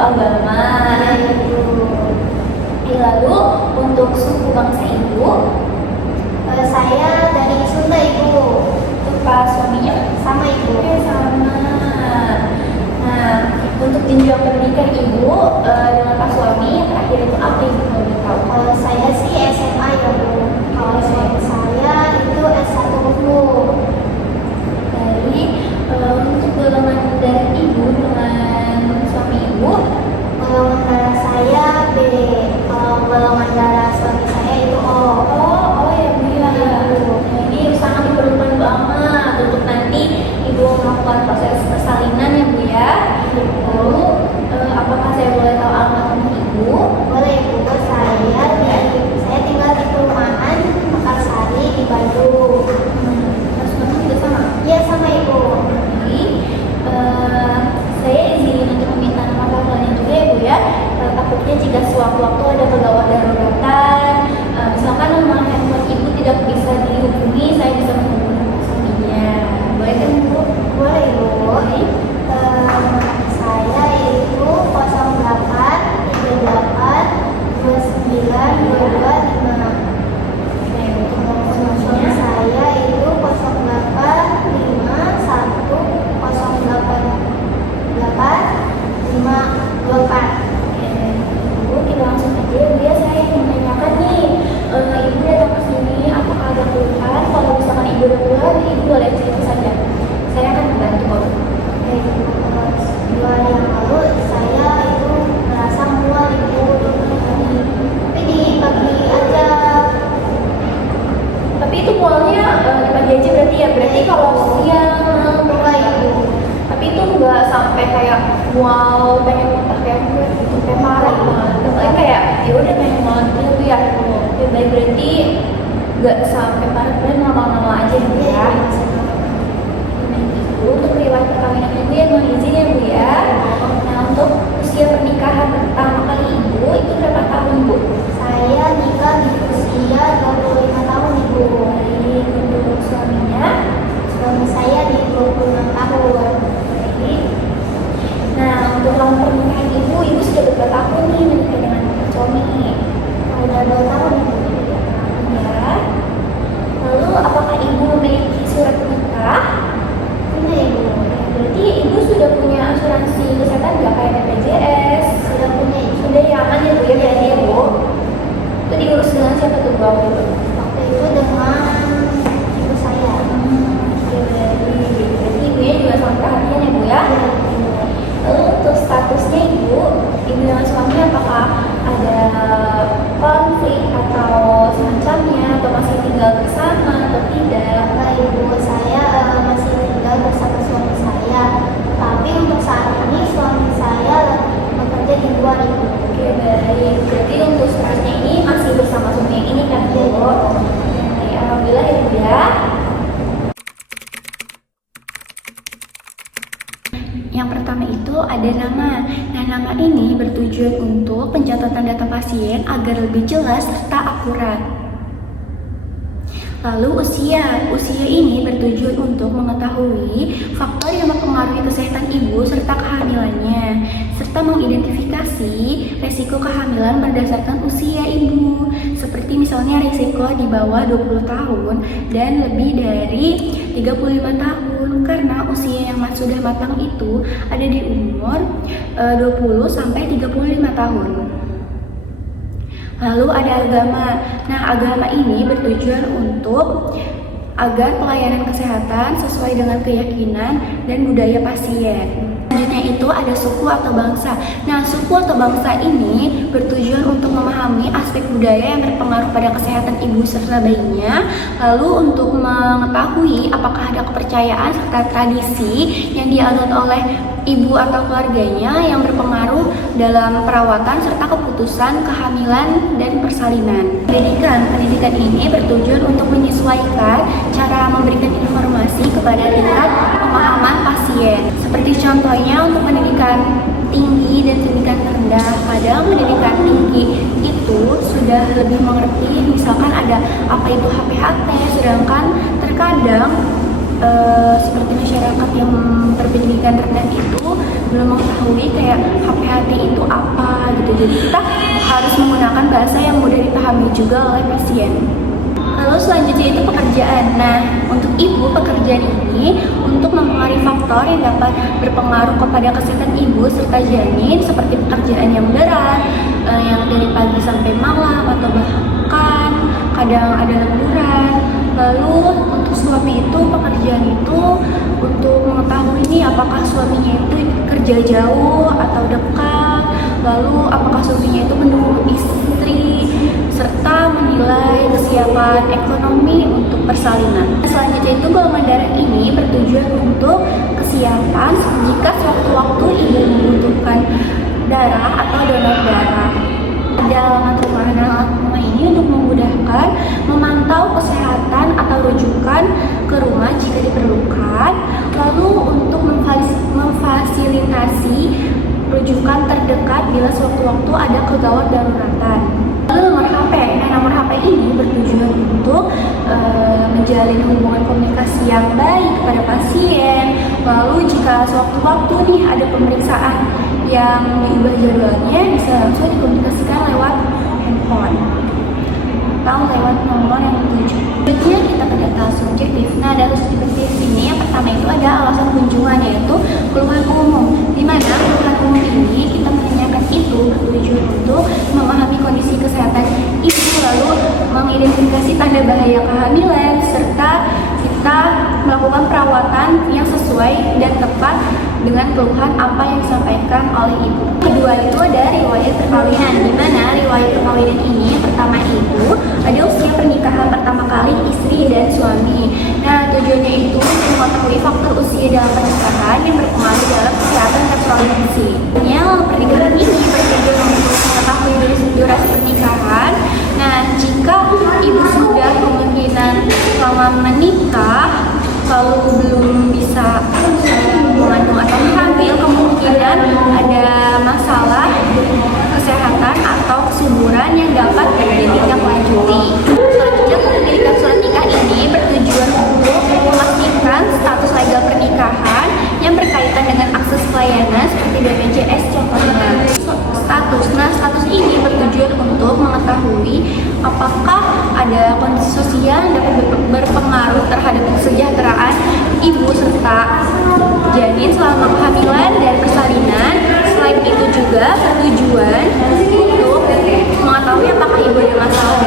agama. Ibu. Lalu untuk suku bangsa ibu, Saya dari Sunda, Ibu. untuk Pak suaminya Sama, Ibu. oke sama. Nah, untuk jenjang pendidikan ibu dengan Pak suami yang terakhir itu apa ibu mau tahu? Kalau saya sih SMA ya, Bu. Kalau suami saya itu S1 dulu. Dari untuk golongan darah ibu dengan suami ibu, Golongan darah saya B. Kalau golongan darah suami saya itu O. oh ya bu ya. Nah, ini sangat diperlukan banget untuk nanti ibu melakukan proses persalinan ya bu ya. Lalu apakah saya boleh tahu alamat rumah ibu? Boleh, Ibu. Saya tinggal di perumahan Mekarsari di Bandung. Terus kamu juga sama? Iya, sama, Ibu. Jadi, saya izin untuk meminta nama panggilannya juga ya bu ya. Takutnya jika sewaktu-waktu ada pegawai daruratan, misalkan nomor handphone ibu tidak bisa dihubungi, saya bisa menghubungi suaminya. Boleh kan bu? Boleh, Ibu. Saya itu 0838292225. Nah, untuk nomor Suami suaminya. saya itu 0851888524. Ibu, kita langsung aja ya bu ya. Saya ingin menanyakan nih, ibu datang ke sini apakah ada keluhan? Kalau misalkan ibu ada keluhan, ibu boleh cerita saja. Saya akan membantu kok. Dua hari yang lalu saya itu merasa mual, Ibu, tapi di pagi aja. Tapi itu mualnya di pagi aja berarti ya. Berarti kalau siang Mulai, Ibu. tapi itu nggak sampai kayak mual pengen muntah kayak gue gitu, kayak parah banget. Paling kayak ya udah pengen mual gitu ya. Ya baik, berarti nggak sampai parah, bener normal-normal aja gitu ya. Nah, ibu untuk riwayat perkawinan ibu yang mohon izin ya bu ya. Nah, untuk usia pernikahan pertama kali ibu itu berapa tahun bu? Saya nikah di usia 25 tahun, Ibu. Baik, untuk suaminya. Suami saya di 26 tahun. Baik. Nah, untuk lama pernikahan ibu sudah berapa tahun nih menikah dengan suami? Udah 2 tahun, Ibu. Ya. Lalu apakah ibu memiliki surat nikah? Ini, Ibu. Berarti ibu sudah punya asuransi kesehatan nggak kayak BPJS? Sudah punya, Ibu. Sudah ya, aman ya bu ya berarti ya bu? Itu diurus dengan siapa tuh bu waktu itu? Waktu itu dengan ibu saya. Ya berarti ibunya juga sangat perhatian ya bu ya? Lalu untuk statusnya ibu dengan suami apakah ada konflik atau semacamnya, atau masih tinggal bersama atau tidak? Nah, Ibu, saya masih tinggal bersama suami saya. Tapi untuk saat ini suami saya bekerja di luar, Ibu. Oke baik, berarti untuk statusnya ini masih bersama suami yang ini kan bu? Baik, alhamdulillah ya bu ya. Yang pertama itu ada nama. Nah, nama ini bertujuan untuk pencatatan data pasien agar lebih jelas serta akurat. Lalu usia. Usia ini bertujuan untuk mengetahui faktor yang mempengaruhi kesehatan ibu serta kehamilannya, serta mengidentifikasi resiko kehamilan berdasarkan usia ibu. Seperti misalnya risiko di bawah 20 tahun dan lebih dari 35 tahun, karena usia yang sudah matang itu ada di umur 20 sampai 35 tahun. Lalu ada agama. Nah, agama ini bertujuan untuk agar pelayanan kesehatan sesuai dengan keyakinan dan budaya pasien. Selanjutnya itu ada suku atau bangsa. Nah, suku atau bangsa ini bertujuan untuk memahami aspek budaya yang berpengaruh pada kesehatan ibu serta bayinya. Lalu untuk mengetahui apakah ada kepercayaan serta tradisi yang dianut oleh ibu atau keluarganya yang berpengaruh dalam perawatan serta keputusan kehamilan dan persalinan. Pendidikan ini bertujuan untuk menyesuaikan cara memberikan informasi kepada tingkat pemahaman pasien. Seperti contohnya untuk pendidikan tinggi dan pendidikan rendah. Kadang pendidikan tinggi itu sudah lebih mengerti, misalkan ada apa itu HPHT, sedangkan terkadang seperti masyarakat yang berpendidikan rendah itu belum mengetahui kayak HPHT PDKT itu apa gitu. Jadi kita harus menggunakan bahasa yang mudah dipahami juga oleh pasien. Lalu selanjutnya itu pekerjaan. Nah, untuk ibu, pekerjaan ini untuk mempengaruhi faktor yang dapat berpengaruh kepada kesehatan ibu serta janin, seperti pekerjaan yang berat, yang dari pagi sampai malam, atau bahkan kadang ada lemburan. Lalu untuk suami itu, pekerjaan itu untuk mengetahui nih apakah suaminya itu kerja jauh atau dekat, lalu apakah suaminya itu mendukung istri, serta menilai kesiapan ekonomi untuk persalinan. Selanjutnya itu golongan darah ini bertujuan untuk kesiapan jika sewaktu-waktu ibu membutuhkan darah atau donor darah. Ada alamat rumah. Nah, alamat rumah ini untuk memudahkan memantau kesehatan atau rujukan ke rumah jika diperlukan, lalu untuk memfasilitasi rujukan terdekat bila sewaktu-waktu ada kegawat daruratan. Lalu nomor HP. Nah, nomor HP ini bertujuan untuk menjalin hubungan komunikasi yang baik kepada pasien. Lalu jika sewaktu-waktu nih ada pemeriksaan yang diubah jadwalnya, bisa langsung dikomunikasikan lewat handphone atau lewat nomor yang dituju. Selanjutnya kita ke data subjektif. Nah, data subjektif ini yang pertama itu ada alasan kunjungan, yaitu keluhan umum. Di mana keluhan umum ini kita menanyakan itu bertujuan untuk memahami kondisi kesehatan ibu, lalu mengidentifikasi tanda bahaya kehamilan, serta kita melakukan perawatan yang sesuai dan tepat dengan keluhan apa yang disampaikan oleh ibu. Kedua itu ada riwayat perkawinan, di mana riwayat perkawinan ini pertama ibu ada usia pernikahan pertama kali istri dan suami. Nah, tujuannya itu untuk mengetahui faktor usia dalam pernikahan yang berpengaruh dalam kesehatan reproduksi. Pernikahan ini bertujuan untuk mengetahui durasi pernikahan. Nah, jika ibu sudah kemungkinan lama menikah lalu belum bisa mengandung atau hamil, kemungkinan ada masalah kesehatan atau kesuburan yang dapat ditindaklanjuti. Selanjutnya, pemilikan surat nikah ini bertujuan untuk memastikan status legal pernikahan yang berkaitan dengan akses pelayanan seperti BPJS contohnya. Status ini bertujuan untuk mengetahui apakah ada kondisi sosial yang dapat berpengaruh terhadap kesejahteraan ibu serta janin selama kehamilan dan persalinan. Selain itu juga bertujuan untuk mengetahui apakah ibu ada masalah